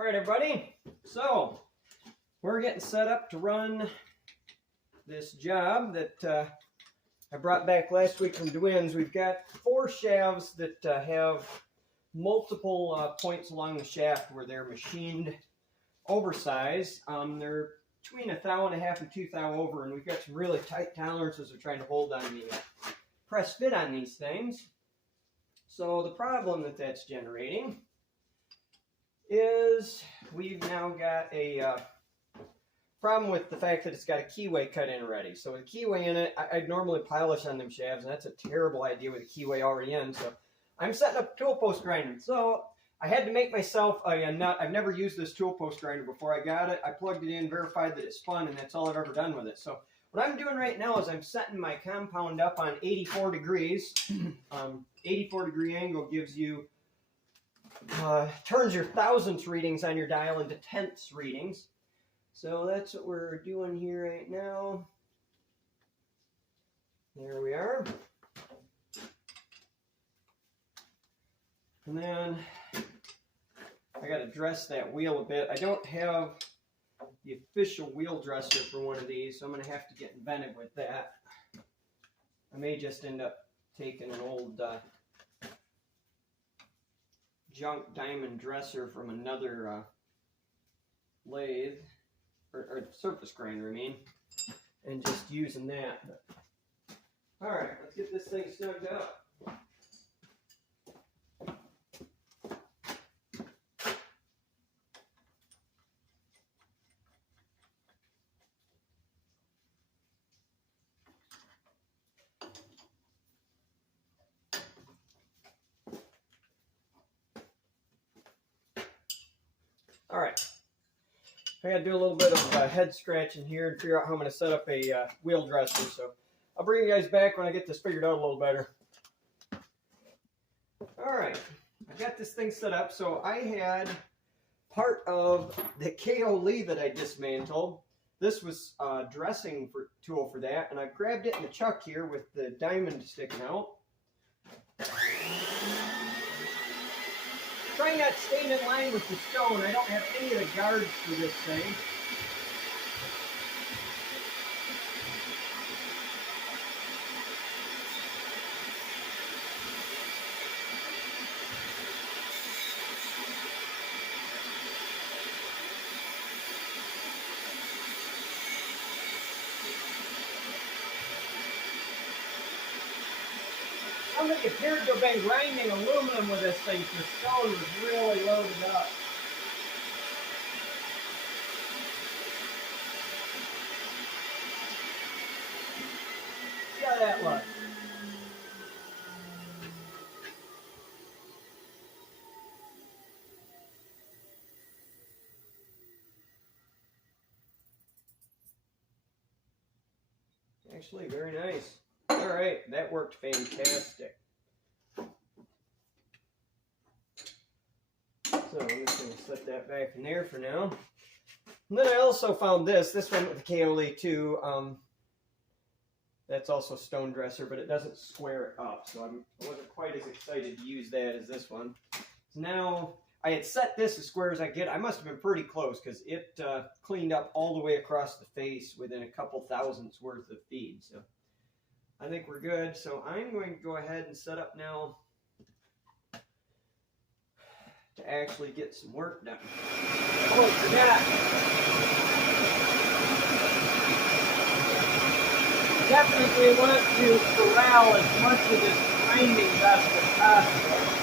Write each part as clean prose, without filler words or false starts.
All right, everybody. So we're getting set up to run this job that I brought back last week from Dwin's. We've got 4 shafts that have multiple points along the shaft where they're machined oversized. They're between 1.5 thou and 2 thou over, and we've got some really tight tolerances we're trying to hold on the press fit on these things. So the problem that's generating is we've now got a problem with the fact that it's got a keyway cut in already. So with a keyway in it, I'd normally polish on them shafts, and that's a terrible idea with a keyway already in. So I'm setting up a tool post grinder. So I had to make myself a nut. I've never used this tool post grinder before I got it. I plugged it in, verified that it spun, and that's all I've ever done with it. So what I'm doing right now is I'm setting my compound up on 84 degrees. 84 degree angle gives you turns your thousandths readings on your dial into tenths readings. So that's what we're doing here right now. There we are. And then I got to dress that wheel a bit. I don't have the official wheel dresser for one of these, so I'm going to have to get inventive with that. I may just end up taking an old junk diamond dresser from another lathe, or surface grinder, I mean, and just using that. All right, let's get this thing snugged up. All right, I got to do a little bit of head scratching here and figure out how I'm going to set up a wheel dresser. So I'll bring you guys back when I get this figured out a little better. All right, I got this thing set up. So I had part of the KO Lee that I dismantled. This was a dressing tool for that, and I grabbed it in the chuck here with the diamond sticking out. Trying not staying in line with the stone. I don't have any of the guards for this thing. Somebody appeared to have been grinding aluminum with this thing, so the stone was really loaded up. See how that looks. Actually, very nice. All right, that worked fantastic. So I'm just going to set that back in there for now. And then I also found this one with the KO Lee too. That's also stone dresser, but it doesn't square it up. So I wasn't quite as excited to use that as this one. So now I had set this as square as I get. I must have been pretty close because it cleaned up all the way across the face within a couple thousandths worth of feed. So I think we're good. So I'm going to go ahead and set up now to actually get some work done. Oh, I forgot. Definitely want to corral as much of this grinding dust as possible.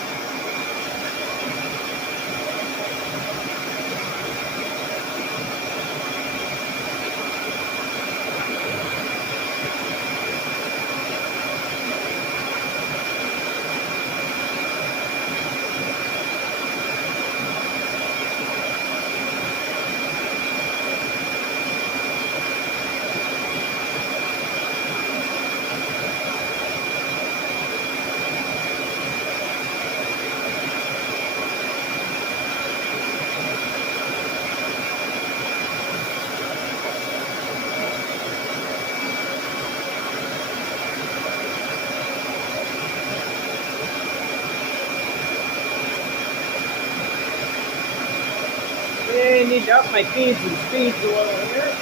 need to up my feeds and speeds a little here.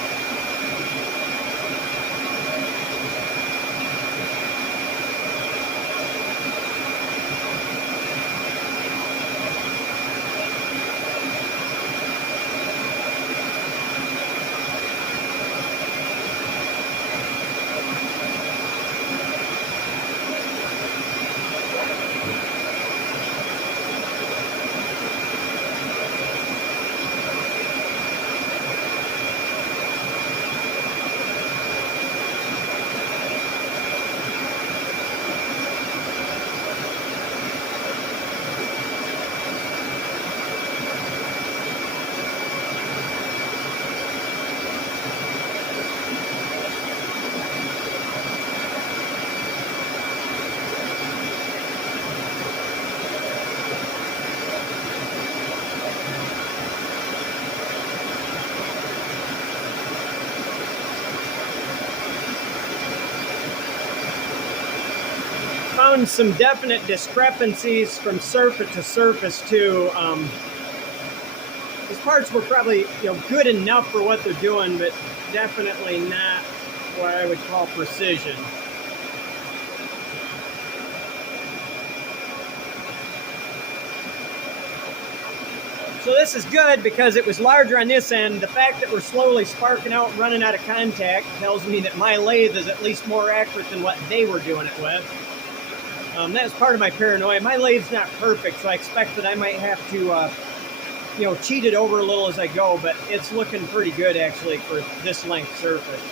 Found some definite discrepancies from surface to surface too. These parts were probably good enough for what they're doing, but definitely not what I would call precision. So this is good because it was larger on this end. The fact that we're slowly sparking out and running out of contact tells me that my lathe is at least more accurate than what they were doing it with. That's part of my paranoia. My lathe's not perfect, so I expect that I might have to, cheat it over a little as I go, but it's looking pretty good, actually, for this length surface.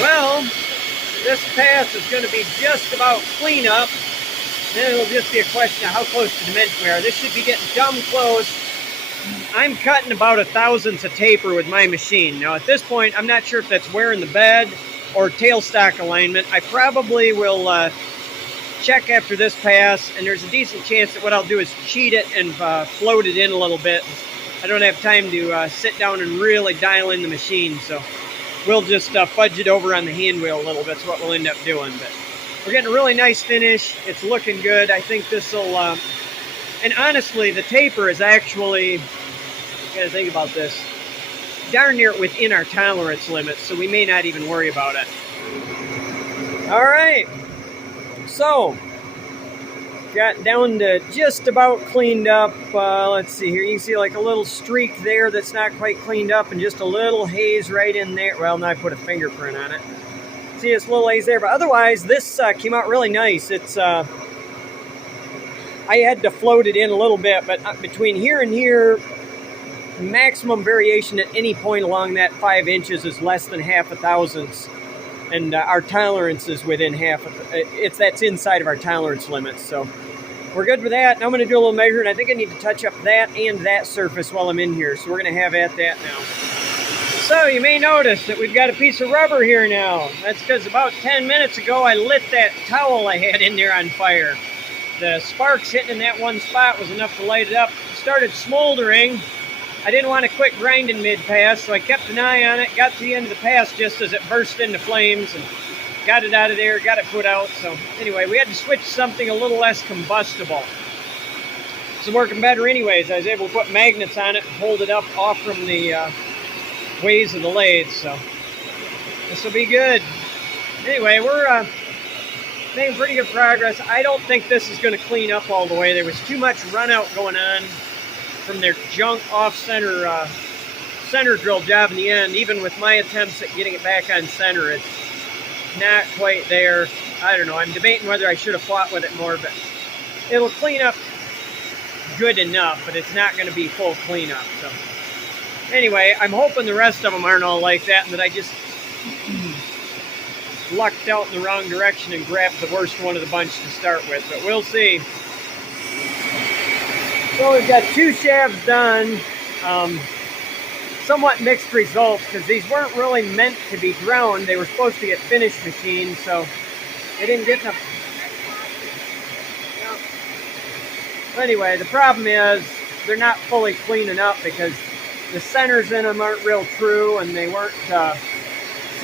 Well, this pass is going to be just about clean up. Then it'll just be a question of how close to dimension we are. This should be getting dumb close. I'm cutting about 1/1000th of taper with my machine. Now at this point, I'm not sure if that's wearing the bed or tailstock alignment. I probably will check after this pass, and there's a decent chance that what I'll do is cheat it and float it in a little bit. I don't have time to sit down and really dial in the machine, so we'll just fudge it over on the hand wheel a little bit. That's what we'll end up doing. But we're getting a really nice finish. It's looking good. I think this will, and honestly, the taper is actually, you gotta think about this, darn near within our tolerance limits, so we may not even worry about it. All right, so got down to just about cleaned up. Let's see here. You can see like a little streak there that's not quite cleaned up, and just a little haze right in there. Well, now I put a fingerprint on it. See this little haze there, but otherwise this came out really nice. It's I had to float it in a little bit, but between here and here, maximum variation at any point along that 5 inches is less than half a thousandths, and our tolerance is within that's inside of our tolerance limits. So we're good with that. Now I'm going to do a little measure, and I think I need to touch up that and that surface while I'm in here. So we're going to have at that now. So you may notice that we've got a piece of rubber here now. That's because about 10 minutes ago I lit that towel I had in there on fire. The sparks hitting in that one spot was enough to light it up. It started smoldering. I didn't want to quit grinding mid-pass, so I kept an eye on it, got to the end of the pass just as it burst into flames, and got it out of there, got it put out. So anyway, we had to switch to something a little less combustible. It's working better anyways. I was able to put magnets on it and hold it up off from the ways of the lathe, so this will be good. Anyway, we're making pretty good progress. I don't think this is going to clean up all the way. There was too much run out going on from their junk off-center center drill job in the end. Even with my attempts at getting it back on center, it's not quite there. I don't know. I'm debating whether I should have fought with it more, but it'll clean up good enough, but it's not going to be full cleanup. So anyway, I'm hoping the rest of them aren't all like that, and that I just lucked out in the wrong direction and grabbed the worst one of the bunch to start with, but we'll see. So we've got 2 shafts done. Somewhat mixed results, because these weren't really meant to be ground. They were supposed to get finished machined, so they didn't get enough. But anyway, the problem is they're not fully cleaning up because the centers in them aren't real true, and they weren't,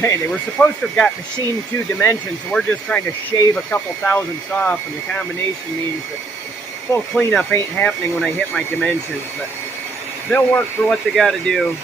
they were supposed to have got machined 2 dimensions, so we're just trying to shave a couple thousandths off, and the combination means that full cleanup ain't happening when I hit my dimensions, but they'll work for what they got to do.